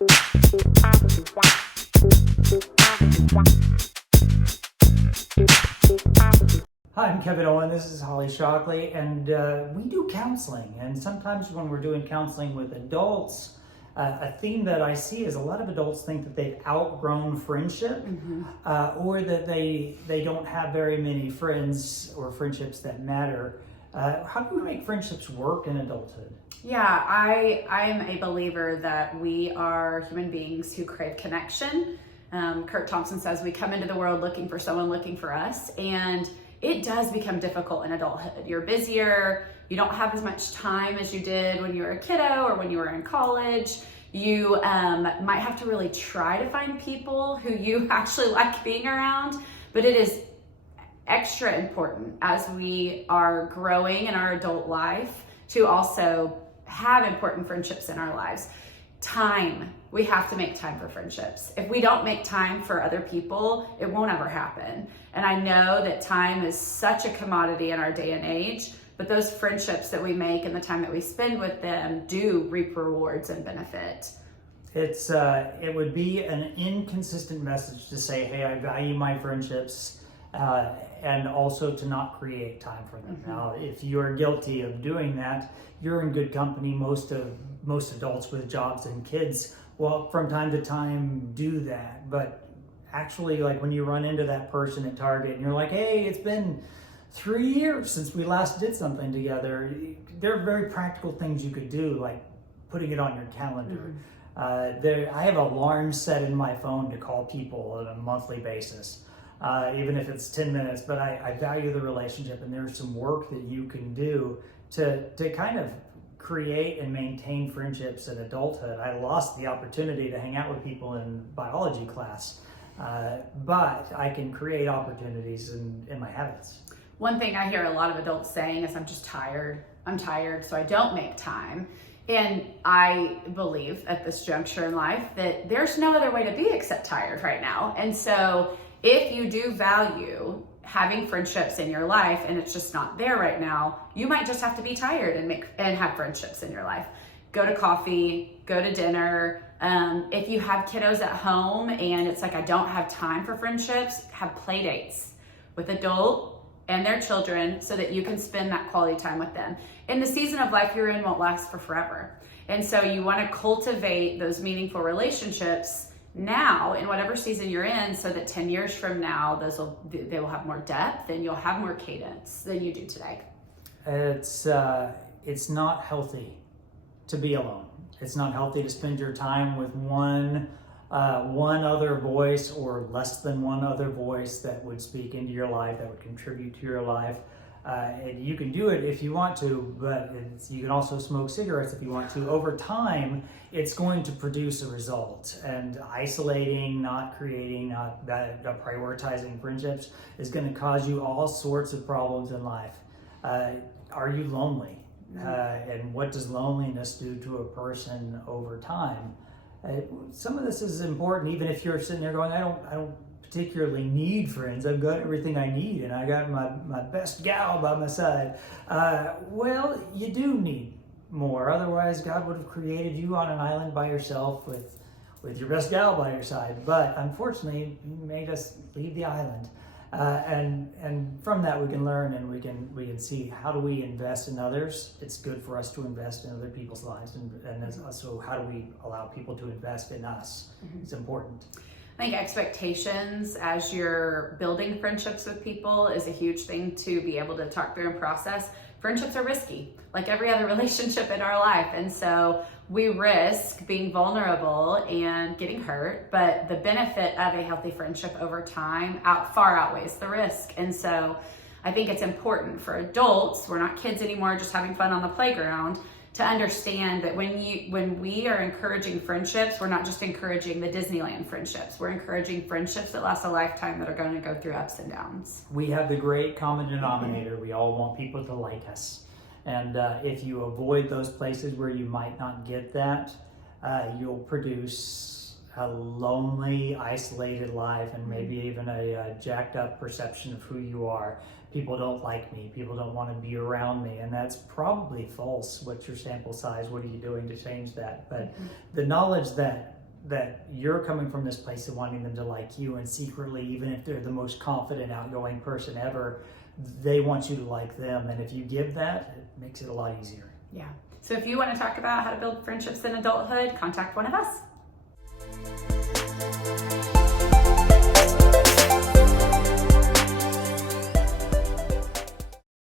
Hi, I'm Kevon Owen. This is Shockley, and we do counseling. And sometimes when we're doing counseling with adults, a theme that I see is a lot of adults think that they've outgrown friendship, or that they don't have very many friends or friendships that matter. How do we make friendships work in adulthood? Yeah, I am a believer that we are human beings who crave connection. Kurt Thompson says we come into the world looking for someone looking for us, and it does become difficult in adulthood. You're busier, you don't have as much time as you did when you were a kiddo or when you were in college. You might have to really try to find people who you actually like being around, but it is extra important as we are growing in our adult life to also have important friendships in our lives. Time. We have to make time for friendships. If we don't make time for other people, it won't ever happen. And I know that time is such a commodity in our day and age, but those friendships that we make and the time that we spend with them do reap rewards and benefit. It would be an inconsistent message to say, hey, I value my friendships, and also to not create time for them. Now, if you're guilty of doing that, you're in good company. Most adults with jobs and kids will from time to time do that. But actually, like when you run into that person at Target and you're like, hey, it's been 3 years since we last did something together, there are very practical things you could do, like putting it on your calendar. I have alarms set in my phone to call people on a monthly basis, even if it's 10 minutes, but I value the relationship, and there's some work that you can do to kind of create and maintain friendships in adulthood. I lost the opportunity to hang out with people in biology class, but I can create opportunities in my habits. One thing I hear a lot of adults saying is, I'm just tired. I'm tired, so I don't make time. And I believe at this juncture in life that there's no other way to be except tired right now. And so if you do value having friendships in your life and it's just not there right now, you might just have to be tired and have friendships in your life. Go to coffee, go to dinner. If you have kiddos at home and it's like, I don't have time for friendships, have play dates with adult and their children so that you can spend that quality time with them. And the season of life you're in won't last for forever. And so you want to cultivate those meaningful relationships now in whatever season you're in, so that 10 years from now, they will have more depth and you'll have more cadence than you do today. It's not healthy to be alone. It's not healthy to spend your time with one other voice or less than one other voice that would speak into your life, that would contribute to your life. And you can do it if you want to, but you can also smoke cigarettes if you want to. Over time, it's going to produce a result. And isolating, not creating, not prioritizing friendships is going to cause you all sorts of problems in life. Are you lonely? And what does loneliness do to a person over time? Some of this is important, even if you're sitting there going, I don't particularly need friends. I've got everything I need, and I got my best gal by my side. Well, you do need more. Otherwise, God would have created you on an island by yourself with your best gal by your side. But unfortunately, He made us leave the island. And from that we can learn, and we can see, how do we invest in others? It's good for us to invest in other people's lives, and also how do we allow people to invest in us? It's important. I think expectations as you're building friendships with people is a huge thing to be able to talk through and process. Friendships are risky, like every other relationship in our life. And so we risk being vulnerable and getting hurt, but the benefit of a healthy friendship over time far outweighs the risk. And so I think it's important for adults, we're not kids anymore just having fun on the playground, to understand that when we are encouraging friendships, we're not just encouraging the Disneyland friendships. We're encouraging friendships that last a lifetime, that are going to go through ups and downs. We have the great common denominator. We all want people to like us. And if you avoid those places where you might not get that, you'll produce a lonely, isolated life, and maybe even a jacked up perception of who you are. People don't like me. People don't want to be around me. And that's probably false. What's your sample size? What are you doing to change that? But the knowledge that that you're coming from this place of wanting them to like you, and secretly, even if they're the most confident, outgoing person ever, they want you to like them. And if you give that, it makes it a lot easier. Yeah. So if you want to talk about how to build friendships in adulthood, contact one of us.